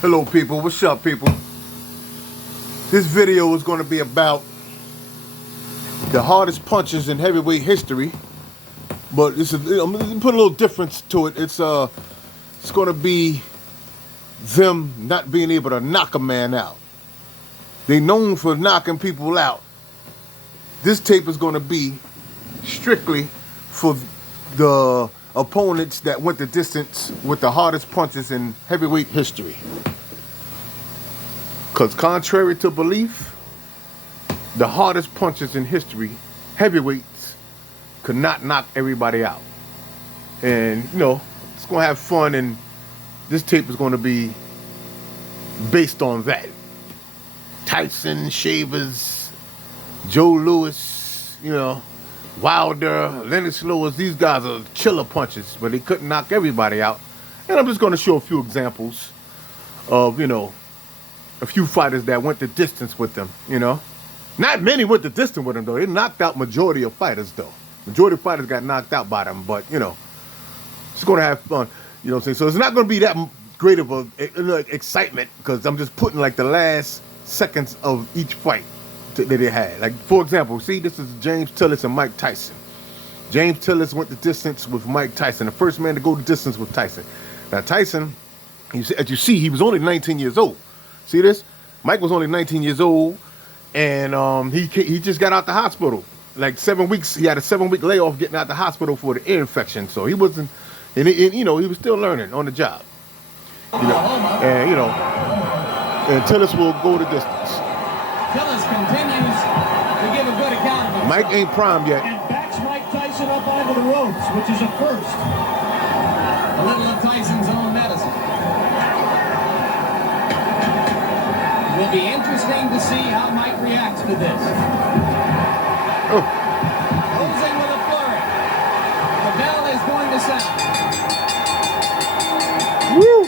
Hello people, what's up people? This video is going to be about the hardest punches in heavyweight history, but I'm going to put a little difference to it. It's going to be them not being able to knock a man out. They're known for knocking people out. This tape is going to be strictly for the opponents that went the distance with the hardest punches in heavyweight history. Because contrary to belief, the hardest punches in history, heavyweights, could not knock everybody out. And, you know, it's going to have fun, and this tape is going to be based on that. Tyson, Shavers, Joe Louis, you know, Wilder, Lennox Lewis, these guys are killer punches, but they couldn't knock everybody out. And I'm just going to show a few examples of, you know, a few fighters that went the distance with them, you know. Not many went the distance with them, though. They knocked out majority of fighters, though. Majority of fighters got knocked out by them, but, you know, it's going to have fun, you know what I'm saying? So it's not going to be that great of a excitement, because I'm just putting, like, the last seconds of each fight that they had. Like, for example, see, this is James Tillis and Mike Tyson. James Tillis went the distance with Mike Tyson, the first man to go the distance with Tyson. Now, Tyson, as you see, he was only 19 years old. See this? Mike was only 19 years old, and he just got out the hospital. Like 7 weeks, he had a 7-week layoff getting out the hospital for the ear infection. So he wasn't, and you know, he was still learning on the job. You know, and you know, and Tillis will go the distance. Tillis continues to give a good account of himself. Mike ain't prime yet. And backs Mike Tyson up onto the ropes, which is a first. A little of Tyson's own medicine. It will be interesting to see how Mike reacts to this. Oh. Goes in with a flurry. The bell is going to sound. Woo!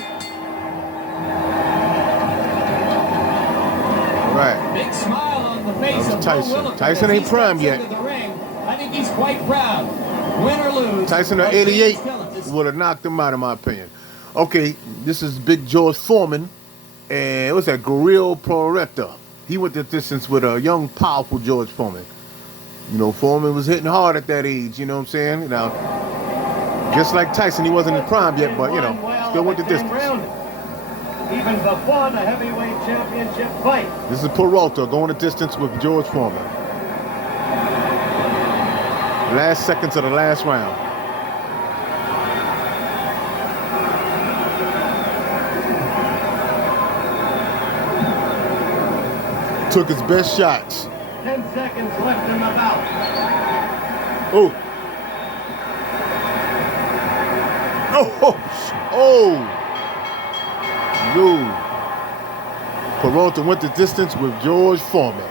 All right. Big smile on the face of Tyson. Tyson ain't prime yet. I think he's quite proud. Win or lose. Tyson at 88 would have knocked him out, in my opinion. Okay, this is Big George Foreman. And what's that? Gurriel Prorector. He went the distance with a young, powerful George Foreman. You know, Foreman was hitting hard at that age, you know what I'm saying? Now, just like Tyson, he wasn't in prime yet, but, you know, still went the distance. Even before the heavyweight championship fight. This is Peralta going the distance with George Foreman. Last seconds of the last round. Took his best shots. 10 seconds left in the bout. Oh. Oh. No. Peralta went the distance with George Foreman.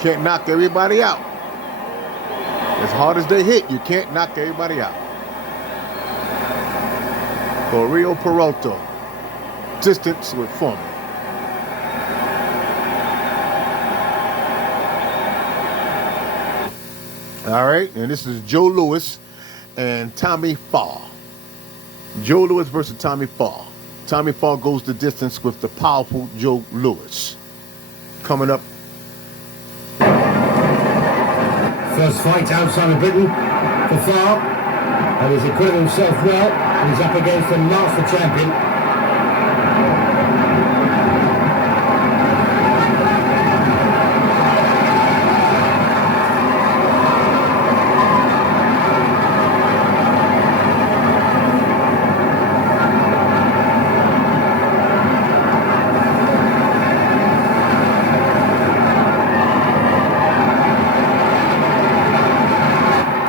Can't knock everybody out. As hard as they hit, you can't knock everybody out. Gurriel Peralta. Distance with Foreman. All right, and this is Joe Louis and Tommy Farr. Joe Louis versus Tommy Farr. Tommy Farr goes the distance with the powerful Joe Louis. Coming up. First fight outside of Britain for Farr, and he's acquitted himself well. He's up against the master champion.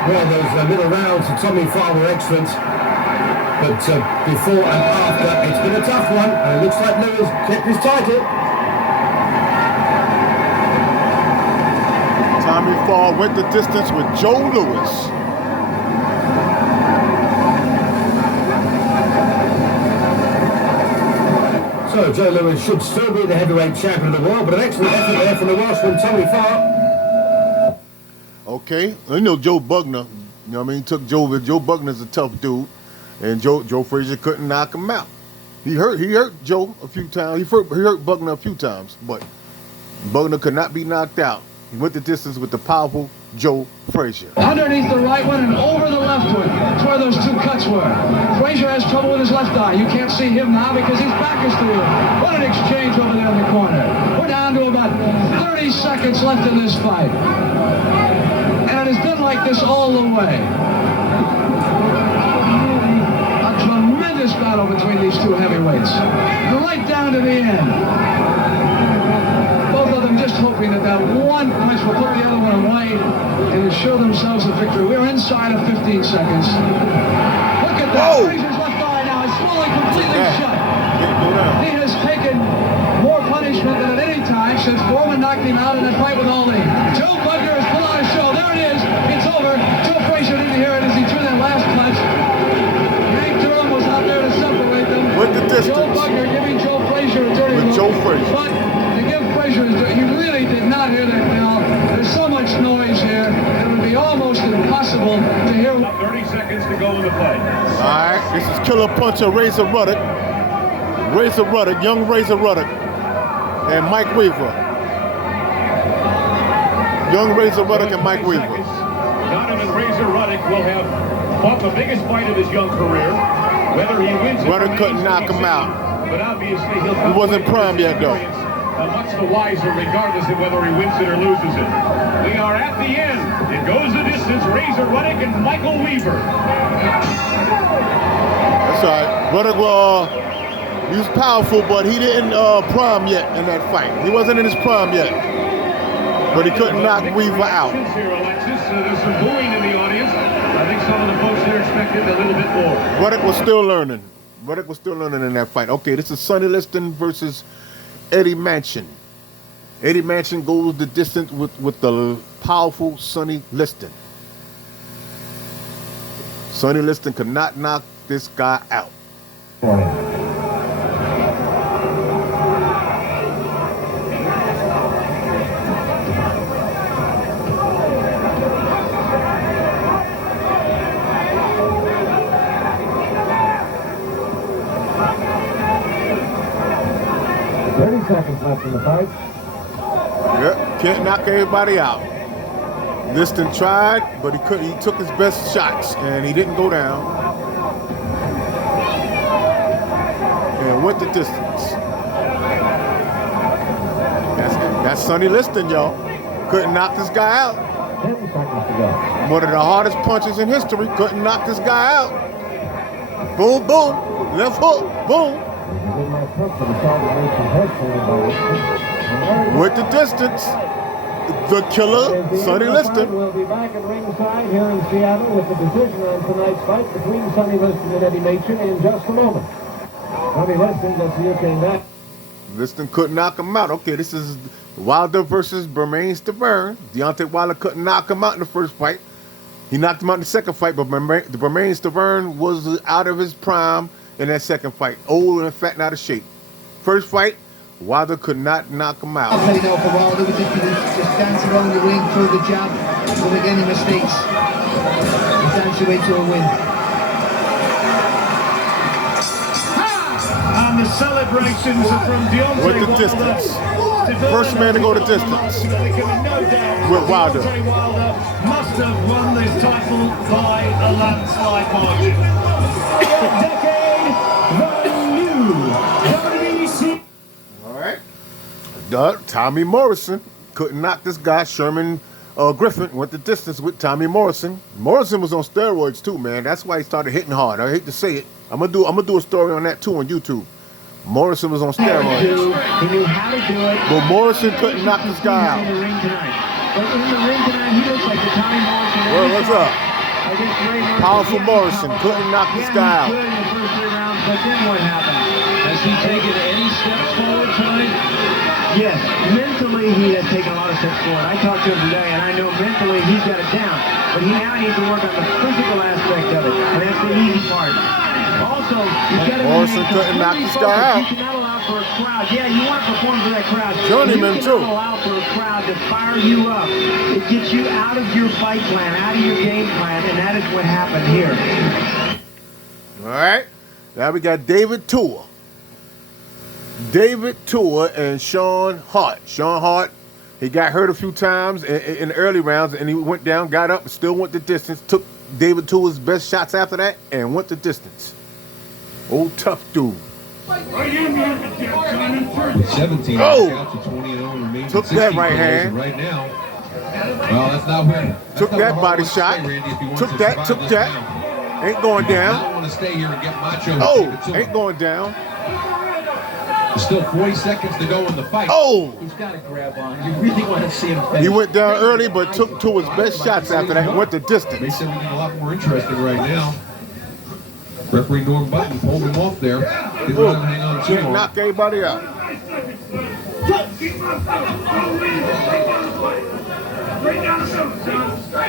Well, those middle rounds for Tommy Farr were excellent, but before and after, it's been a tough one, and it looks like Lewis kept his title. Tommy Farr went the distance with Joe Louis. So Joe Louis should still be the heavyweight champion of the world, but an excellent effort there from the Welshman Tommy Farr. Okay, you know Joe Bugner. You know what I mean? Took Joe. Joe Bugner's a tough dude, and Joe Frazier couldn't knock him out. He hurt Joe a few times. He hurt Buckner a few times, but Buckner could not be knocked out. He went the distance with the powerful Joe Frazier. Underneath the right one and over the left one. That's where those two cuts were. Frazier has trouble with his left eye. You can't see him now because his back is to you. What an exchange over there in the corner. We're down to about 30 seconds left in this fight. And it has been like this all the way. A tremendous battle between these two heavyweights. Right down to the end. Both of them just hoping that that one punch will put the other one away and assure themselves a victory. We're inside of 15 seconds. Look at that. Frazier's left eye now is slowly completely shut. He has taken more punishment than at any time since Foreman knocked him out in that fight with Ali. Joe Buckner has put on a show. There it is. It's over. Joe Frazier didn't hear it as he threw that last punch. Hank Durham was out there to separate them. With the distance. Joe Buckner giving Joe Frazier a dirty look. Joe Frazier. But to give Frazier, he really did not hear that bell. There's so much noise here, it would be almost impossible to hear. 30 seconds to go in the fight. All right, this is Killer Puncher Razor Ruddock. Razor Ruddock, young Razor Ruddock, and Mike Weaver. Young Razor Ruddock and Mike Weaver. Donovan Razor Ruddock will have fought the biggest fight of his young career. Whether he wins it, Ruddock couldn't knock him out. But obviously he'll He wasn't prime yet, though. Much the wiser, regardless of whether he wins it or loses it. We are at the end. It goes the distance. Razor Ruddock and Michael Weaver. That's all right. Ruddock, he was powerful, but he didn't prime yet in that fight. He wasn't in his prime yet. But he couldn't knock Weaver out. Here, Alexis. There's some booing in the audience. I think some of the folks here expected a little bit more. Ruddock was still learning. Ruddock was still learning in that fight. Okay, this is Sonny Liston versus Eddie Manchin. Eddie Manchin goes the distance with the powerful Sonny Liston. Sonny Liston could not knock this guy out. 30 seconds left in the fight. Yep, can't knock everybody out. Liston tried, but he couldn't. He took his best shots, and he didn't go down. And went the distance. That's Sonny Liston, y'all. Couldn't knock this guy out. 10 seconds to go. One of the hardest punches in history. Couldn't knock this guy out. Boom, boom. Left hook. Boom. With the distance. The killer, Sonny Liston. We'll be back at ringside here in Seattle with the decision on tonight's fight between Sonny Liston and Eddie Manchin in just a moment. Sonny Liston, just here came back. Liston couldn't knock him out. Okay, this is Wilder versus Bermane Stiverne. Deontay Wilder couldn't knock him out in the first fight. He knocked him out in the second fight, but Bermane Stiverne was out of his prime in that second fight. Old and fat and out of shape. First fight, Wilder could not knock him out. I'll play now for Wilder, but just dance around the ring, through the jab, don't make any mistakes. Just dance your way to a win. And the celebrations are from Deontay With the Wilder. distance. First man to go the distance. With Wilder. Deontay Wilder must have won this title by a landslide margin. Tommy Morrison couldn't knock this guy. Sherman Griffin went the distance with Tommy Morrison. Morrison was on steroids too, man. That's why he started hitting hard. I hate to say it. I'm gonna do a story on that too on YouTube. Morrison was on steroids. He knew how to do it. But Morrison couldn't knock this guy out. In the ring tonight. But in the ring tonight, he looks like the Tommy Morrison. Well, what's up? Powerful Morrison couldn't knock this guy out. Good in the first 3 rounds, but then what happened? Has he taken any steps forward tonight? Yes, mentally he has taken a lot of steps forward. I talked to him today, and I know mentally he's got it down. But he now needs to work on the physical aspect of it, and that's the easy part. Also, he's got to Morrison couldn't knock this guy out. You cannot allow for a crowd. Yeah, you want to perform for that crowd. Journeyman, too. You cannot allow for a crowd to fire you up. It gets you out of your fight plan, out of your game plan, and that is what happened here. All right. Now we got David Tua. David Tua and Sean Hart. Sean Hart, he got hurt a few times in the early rounds, and he went down, got up, and still went the distance. Took David Tua's best shots after that and went the distance. Old tough dude. 17 Oh! out to 20-0 remains. Took that right hand. Right now. Well, that's not where. Took that body shot. Took that. Ain't going I down. don't want to stay here and get macho. Oh, ain't going down. Still 40 seconds to go in the fight. Oh! He's got to grab on. You really want to see him finish. He went down early, but took Tua's best shots after that and went the distance. Makes everything a lot more interesting right now. Referee Norm Button pulled him off there. Didn't let him hang on too Can't long. knock everybody out.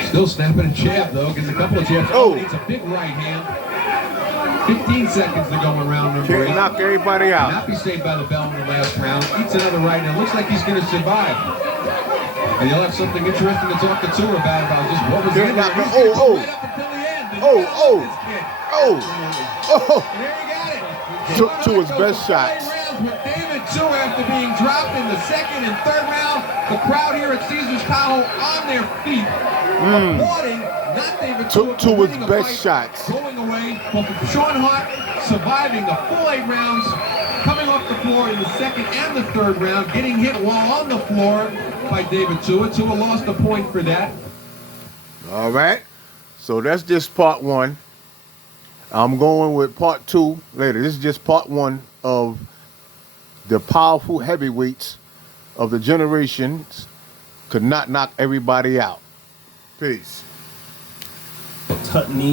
Still snapping a jab though. Gets a couple of jabs. Oh. It's a big right hand. 15 seconds to go in round number 8. Can't knock everybody out. Not be saved by the bell in the last round. Eats another right, and it looks like he's going to survive. And you'll have something interesting to talk to Tua about just what was in there. Can't knock- He's gonna oh, go right up until the end. And Oh, look at oh, this kid. oh, oh. And there you got it. Took He Tua's goes best for 5 shots. rounds with David Tua after being dropped in the second and third round. The crowd here at Caesars Tahoe on their feet, applauding. Not David Took Tua, Tua's winning the best fight, shots. going away. But Sean Hart surviving the full 8 rounds, coming off the floor in the second and the third round, getting hit while on the floor by David Tua. Tua lost a point for that. All right. So that's just part 1. I'm going with part 2 later. This is just part 1 of the powerful heavyweights of the generations could not knock everybody out. Peace. Tutney.